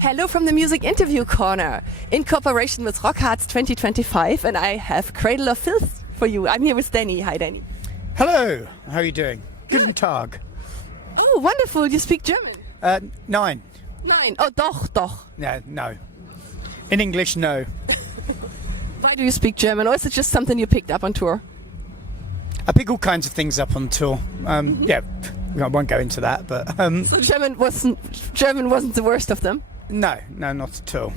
Hello from the Music Interview Corner in cooperation with ROCKHARZ 2025, and I have Cradle of Filth for you. I'm here with Dani. Hi, Dani. Hello, how are you doing? Guten Tag. Oh, wonderful. You speak German? Nein. Nein. Oh, doch. No. In English, no. Why do you speak German, or is it just something you picked up on tour? I pick all kinds of things up on tour. Yeah, I won't go into that, but... So German wasn't the worst of them? No, not at all.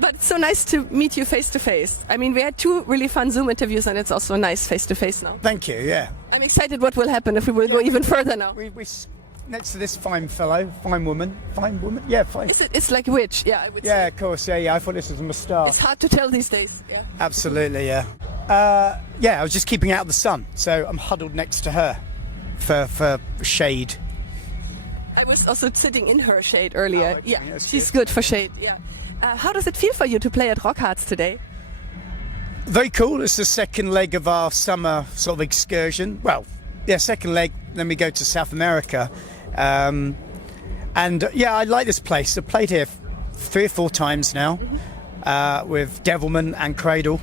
But it's so nice to meet you face to face. I mean, we had 2 really fun Zoom interviews, and it's also nice face to face now. Thank you, yeah. I'm excited what will happen if we will go even further now. We next to this fine fellow, fine woman, yeah, fine. It's like a witch, yeah, I would say. Yeah, of course, yeah, I thought this was a moustache. It's hard to tell these days, yeah. Absolutely, yeah. Yeah, I was just keeping out the sun, so I'm huddled next to her for shade. I was also sitting in her shade earlier. Oh, okay, yeah, she's good for shade, yeah. How does it feel for you to play at ROCKHARZ today? Very cool. It's the second leg of our summer sort of excursion. Well, yeah, second leg, then we go to South America. And yeah, I like this place. I've played here 3 or 4 times now with Devilman and Cradle.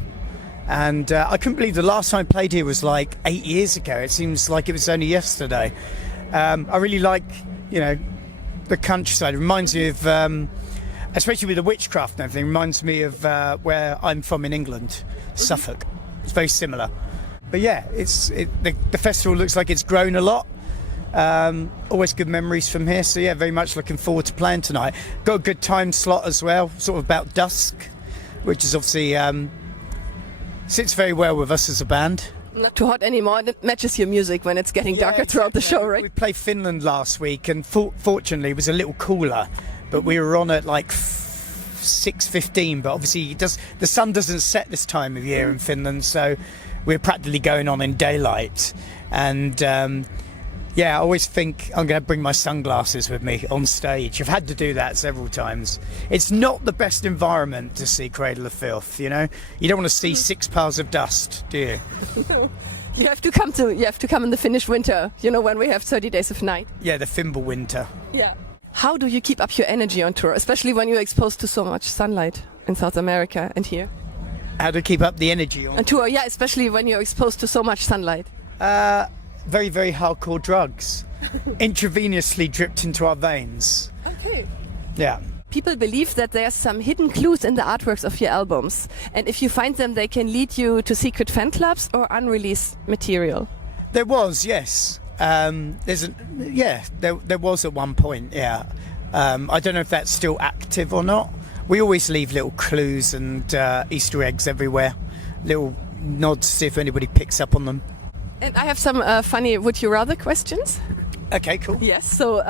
And I couldn't believe the last time I played here was like 8 years ago. It seems like it was only yesterday. I really like, the countryside. It reminds me of, especially with the witchcraft and everything, reminds me of where I'm from in England, Suffolk. It's very similar. But yeah, the festival looks like it's grown a lot. Always good memories from here. So yeah, very much looking forward to playing tonight. Got a good time slot as well, sort of about dusk, which is obviously sits very well with us as a band. Not too hot anymore. It matches your music when it's getting darker throughout the show, right? We played Finland last week, and fortunately it was a little cooler, but we were on at like 6:15. But obviously the sun doesn't set this time of year in Finland, so we're practically going on in daylight. And yeah, I always think I'm going to bring my sunglasses with me on stage. I've had to do that several times. It's not the best environment to see Cradle of Filth, You don't want to see 6 piles of dust, do you? No. You have to come in the Finnish winter, when we have 30 days of night. Yeah, the Fimble winter. Yeah. How do you keep up your energy on tour, especially when you're exposed to so much sunlight in South America and here? How to keep up the energy on tour? Yeah, especially when you're exposed to so much sunlight. Very, very hardcore drugs, intravenously dripped into our veins. Okay. Yeah. People believe that there's some hidden clues in the artworks of your albums, and if you find them, they can lead you to secret fan clubs or unreleased material. There was, yes. There was at one point. Yeah. I don't know if that's still active or not. We always leave little clues and Easter eggs everywhere, little nods to see if anybody picks up on them. And I have some funny would you rather questions. Okay, cool. Yes, so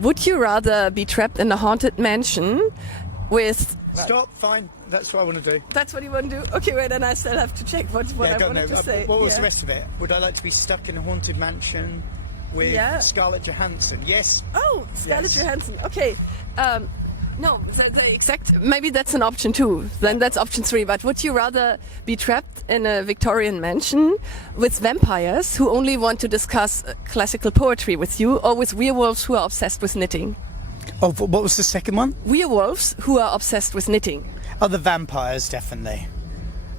would you rather be trapped in a haunted mansion with... Stop, fine, that's what I want to do. That's what you want to do? Okay, wait, then I still have to check what I wanted to say. What was the rest of it? Would I like to be stuck in a haunted mansion with Scarlett Johansson? Yes. Oh, Scarlett Johansson, okay. No, the exact, maybe that's an option too. Then that's option 3. But would you rather be trapped in a Victorian mansion with vampires who only want to discuss classical poetry with you, or with werewolves who are obsessed with knitting? Oh, what was the second one? Werewolves who are obsessed with knitting. Oh, the vampires, definitely.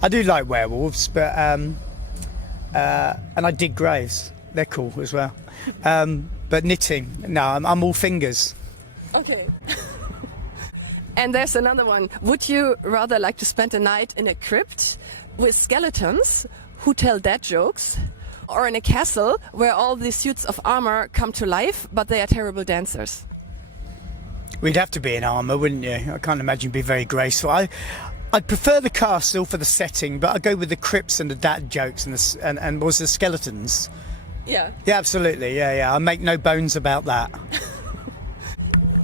I do like werewolves, but and I dig graves. They're cool as well. But knitting, no, I'm all fingers. Okay. And there's another one. Would you rather like to spend a night in a crypt with skeletons who tell dad jokes, or in a castle where all the suits of armor come to life, but they are terrible dancers? We'd have to be in armor, wouldn't you? I can't imagine it'd be very graceful. I'd prefer the castle for the setting, but I'd go with the crypts and the dad jokes and was the skeletons. Yeah. Yeah, absolutely. Yeah. I make no bones about that.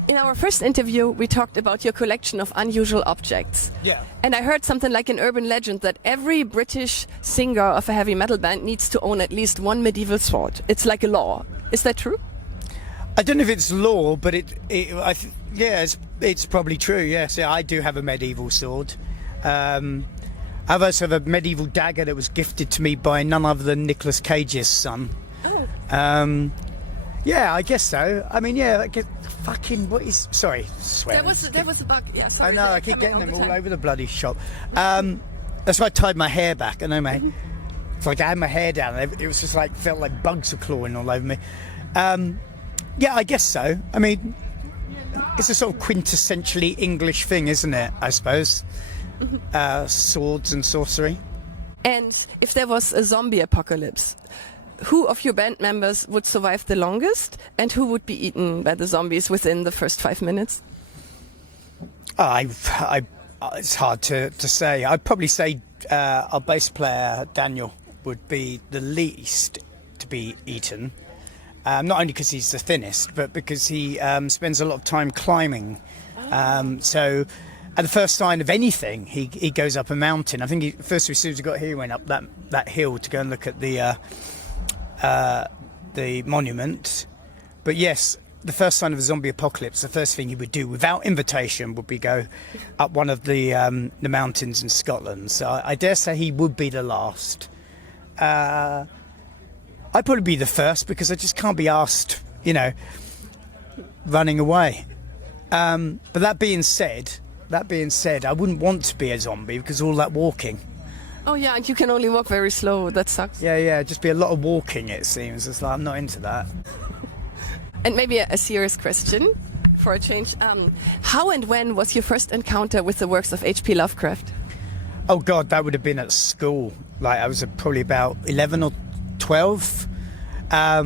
In our first interview, we talked about your collection of unusual objects. Yeah. And I heard something like an urban legend that every British singer of a heavy metal band needs to own at least one medieval sword. It's like a law. Is that true? I don't know if it's law, but it's probably true. Yes, I do have a medieval sword. I also have a medieval dagger that was gifted to me by none other than Nicolas Cage's son. Oh. Yeah, I guess so. I mean, yeah, like, fucking, what is, sorry, swear. There was a bug. Yeah, sorry. I know, I keep getting them all over the bloody shop. That's why I tied my hair back. I know, mate. It's like I had my hair down. It was just like, felt like bugs were clawing all over me. Yeah, I guess so. I mean, it's a sort of quintessentially English thing, isn't it? I suppose. Swords and sorcery. And if there was a zombie apocalypse, who of your band members would survive the longest, and who would be eaten by the zombies within the first 5 minutes? It's hard to say. I'd probably say our bass player Daniel would be the least to be eaten. Not only because he's the thinnest, but because he spends a lot of time climbing. So at the first sign of anything, he goes up a mountain. I think first as soon as he got here, he went up that hill to go and look at the monument. But yes, the first sign of a zombie apocalypse, the first thing he would do without invitation would be go up one of the mountains in Scotland. So I dare say he would be the last. I'd probably be the first because I just can't be asked, running away. But that being said, I wouldn't want to be a zombie because all that walking. Oh yeah, and you can only walk very slow. That sucks. Yeah, just be a lot of walking, it seems. It's like, I'm not into that. And maybe a serious question for a change. How and when was your first encounter with the works of H.P. Lovecraft? Oh God, that would have been at school. Like I was probably about 11 or 12. Yeah,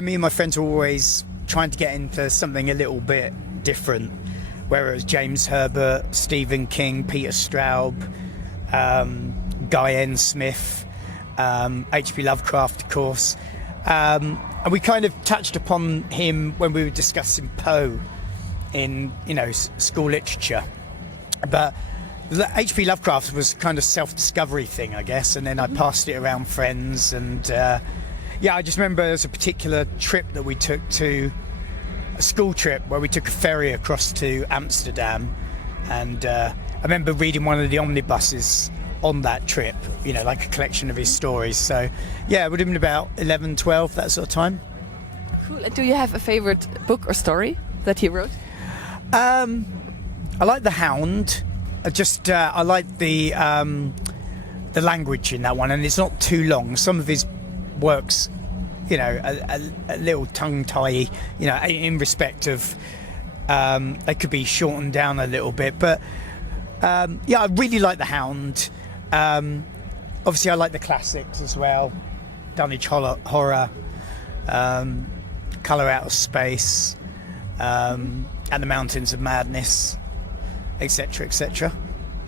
me and my friends were always trying to get into something a little bit different, whether it was James Herbert, Stephen King, Peter Straub, Guy N. Smith, H.P. Lovecraft, of course. And we kind of touched upon him when we were discussing Poe in, school literature. But H.P. Lovecraft was kind of self-discovery thing, I guess, and then I passed it around friends, and I just remember there was a particular trip that we took to, a school trip where we took a ferry across to Amsterdam, and I remember reading one of the omnibuses on that trip, like a collection of his stories. So yeah, it would have been about 11, 12, that sort of time. Cool. And do you have a favorite book or story that he wrote? I like The Hound. I like the language in that one, and it's not too long. Some of his works, a little tongue-tie, in respect of they could be shortened down a little bit. But I really like The Hound. Obviously, I like the classics as well. Dunwich Horror, Colour Out of Space, and The Mountains of Madness, etc., etc.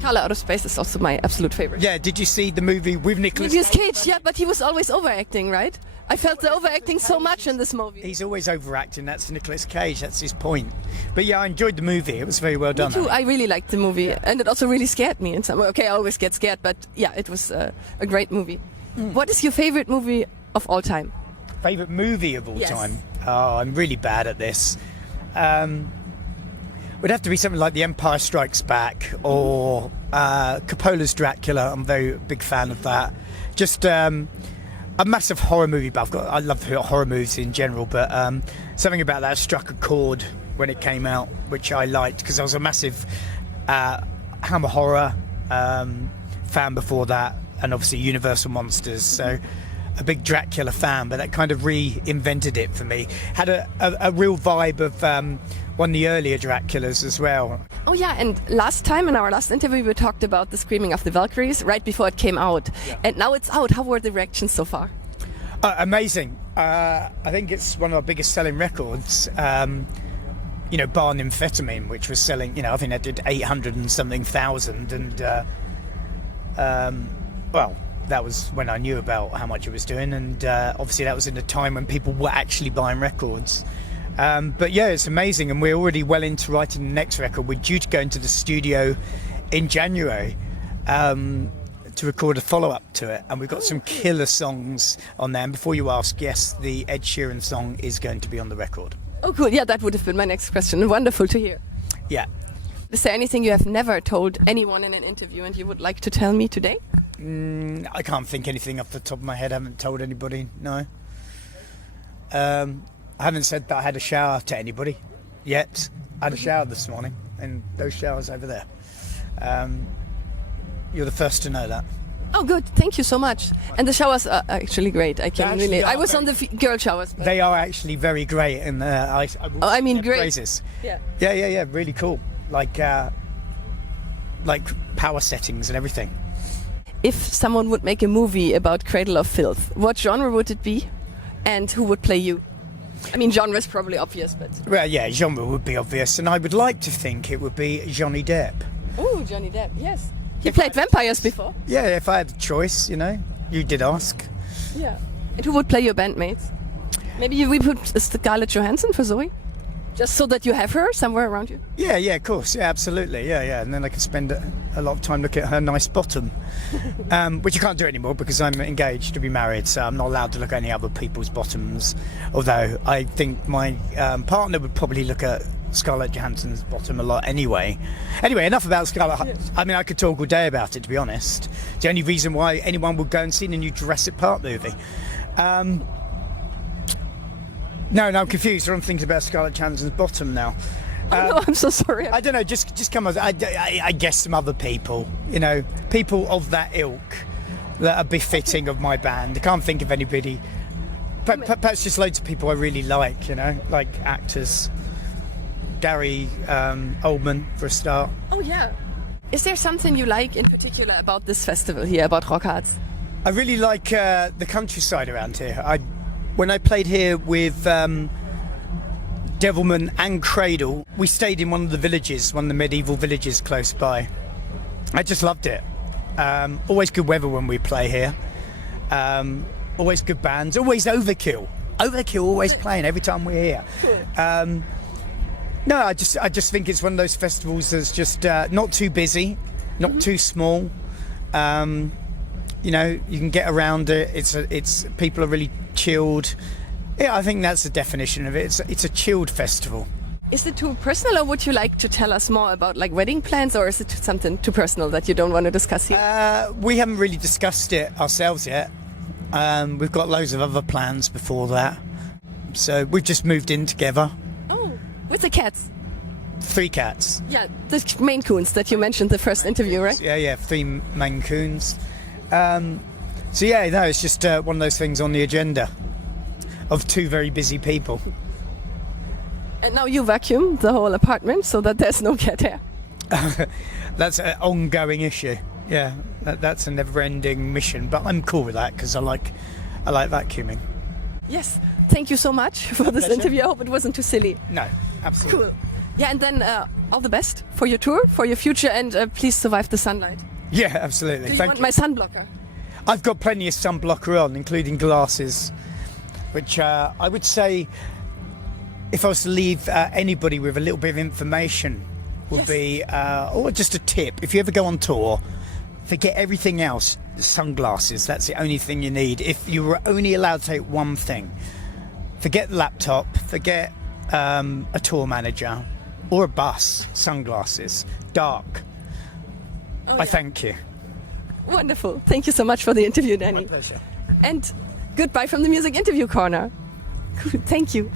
Colour Out of Space is also my absolute favorite. Yeah, did you see the movie with Nicolas Cage? Yeah, but he was always overacting, right? I felt the overacting so much in this movie. He's always overacting, that's Nicolas Cage, that's his point. But yeah, I enjoyed the movie, it was very well done. Me too, I really liked the movie, and it also really scared me in some way. Okay, I always get scared, but yeah, it was a great movie. What is your favorite movie of all time? Favorite movie of all time? Oh, I'm really bad at this. Would have to be something like The Empire Strikes Back or Coppola's Dracula. I'm a very big fan of that. Just a massive horror movie buff. I love horror movies in general, but something about that struck a chord when it came out, which I liked because I was a massive Hammer horror fan before that, and obviously Universal Monsters. So a big Dracula fan, but that kind of reinvented it for me. Had a real vibe of one of the earlier Draculas as well. Oh yeah, and last time in our last interview we talked about The Screaming of the Valkyries right before it came out. Yeah. And now it's out. How were the reactions so far? Amazing. I think it's one of our biggest selling records. Bar Nymphetamine, which was selling, I think that did 800 and something thousand, and that was when I knew about how much it was doing, and obviously that was in a time when people were actually buying records. But yeah, it's amazing, and we're already well into writing the next record. We're due to go into the studio in January to record a follow-up to it, and we've got some killer songs on there. And before you ask, yes, the Ed Sheeran song is going to be on the record. Oh cool, yeah, that would have been my next question. Wonderful to hear. Yeah. Is there anything you have never told anyone in an interview and you would like to tell me today? I can't think anything off the top of my head. I haven't told anybody, no. I haven't said that I had a shower to anybody yet. I had a shower this morning, and those showers over there. You're the first to know that. Oh, good. Thank you so much. And the showers are actually great. I can They really. actually I was are on the girl showers. But They are actually very great, and I mean, their great. praises. Yeah. Yeah, really cool. Like power settings and everything. If someone would make a movie about Cradle of Filth, what genre would it be, and who would play you? I mean, genre is probably obvious, but. Well, yeah, genre would be obvious, and I would like to think it would be Johnny Depp. Oh, Johnny Depp. Yes. He If played vampires before. Yeah, if I had a choice, you did ask. Yeah. And who would play your bandmates? Maybe we put Scarlett Johansson for Zoe, just so that you have her somewhere around you. Yeah, of course, yeah, absolutely, yeah, and then I could spend a lot of time looking at her nice bottom, which I can't do anymore because I'm engaged to be married, so I'm not allowed to look at any other people's bottoms. Although I think my partner would probably look at Scarlett Johansson's bottom a lot anyway. Anyway, enough about Scarlett. Yes. I mean, I could talk all day about it, to be honest. The only reason why anyone would go and see the new Jurassic Park movie. No, I'm confused. I'm thinking about Scarlett Johansson's bottom now. No, I'm so sorry. I don't know. Just come on. I guess some other people. People of that ilk that are befitting of my band. I can't think of anybody. Perhaps just loads of people I really like. Like actors. Gary Oldman for a start. Oh yeah. Is there something you like in particular about this festival here, about ROCKHARZ? I really like the countryside around here. When I played here with Devilman and Cradle, we stayed in one of the villages, one of the medieval villages close by. I just loved it. Always good weather when we play here. Always good bands. Always Overkill. Overkill always playing every time we're here. No, I just think it's one of those festivals that's just not too busy, not too small. You can get around it. It's people are really chilled. Yeah, I think that's the definition of it. It's a chilled festival. Is it too personal, or would you like to tell us more about like wedding plans, or is it something too personal that you don't want to discuss here? We haven't really discussed it ourselves yet. We've got loads of other plans before that. So we've just moved in together. Oh, with the cats. 3 cats. Yeah, the Maine Coons that you mentioned the first interview, right? Yeah, 3 Maine Coons. It's just one of those things on the agenda of 2 very busy people. And now you vacuum the whole apartment so that there's no cat hair. That's an ongoing issue. Yeah, that's a never-ending mission. But I'm cool with that because I like vacuuming. Yes, thank you so much for this pleasure. interview. I hope it wasn't too silly. No, absolutely. Cool. Yeah, and then all the best for your tour, for your future, and please survive the sunlight. Yeah, absolutely. Do you Thank want you. my sun blocker? I've got plenty of sunblocker on, including glasses, which I would say, if I was to leave anybody with a little bit of information, would be, or just a tip. If you ever go on tour, forget everything else. Sunglasses, that's the only thing you need. If you were only allowed to take one thing, forget the laptop, forget a tour manager or a bus. Sunglasses, dark. Oh, I thank you. Wonderful. Thank you so much for the interview, Dani. My pleasure. And goodbye from the Music Interview Corner. Thank you.